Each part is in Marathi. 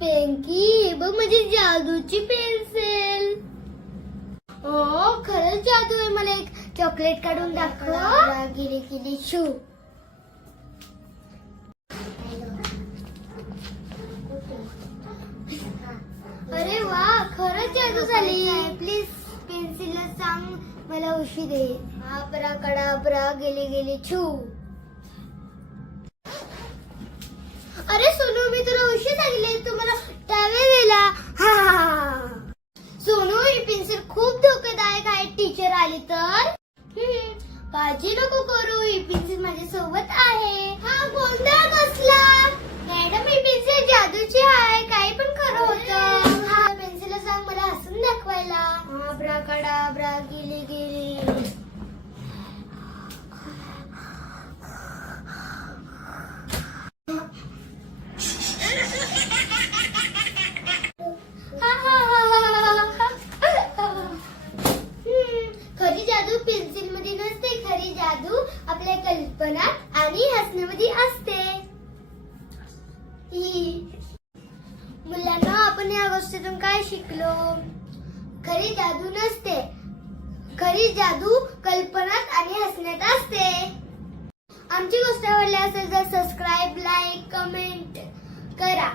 पेंकी बघ म्हणजे जादूची पेन्सिल हो खरंच जादू आहे मला एक. चॉकलेट काढून दाखव. गिरी गिरी शू. अरे वा खरंच जादू झाली. प्लीज पेन्सिलला सांग. मला उशी दे. हा कडा बरा गेली गेली. छू पेन्सिल खूप धोकादायक आहे. टीचर आली तर? काळजी नको करू. ही पेन्सिल माझ्या सोबत आहे. हा गोंधळ बसला. मॅडम ही पेन्सिल जादूची आहे. काही पण खरं होतं. हा पेन्सिल सांग मला हसून दाखवायला. हा ब्रा कडा ब्रा. गेली गेली हा, हा, हा, हा, हा. हम्म, खरी जादू पेन्सिलमध्ये नसते खरी जादू आपल्या कल्पनात आणि असते ही. मुलांना आपण या गोष्टीतून काय शिकलो? खरी जादू नसते. खरी जादू कल्पनात आणि हसण्यात असते. आमची गोष्ट आवडली असेल तर सबस्क्राईब लाईक कमेंट करा.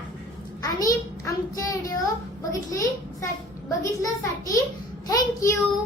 आणि आमचे व्हिडिओ बघितली बघितल्यासाठी थँक्यू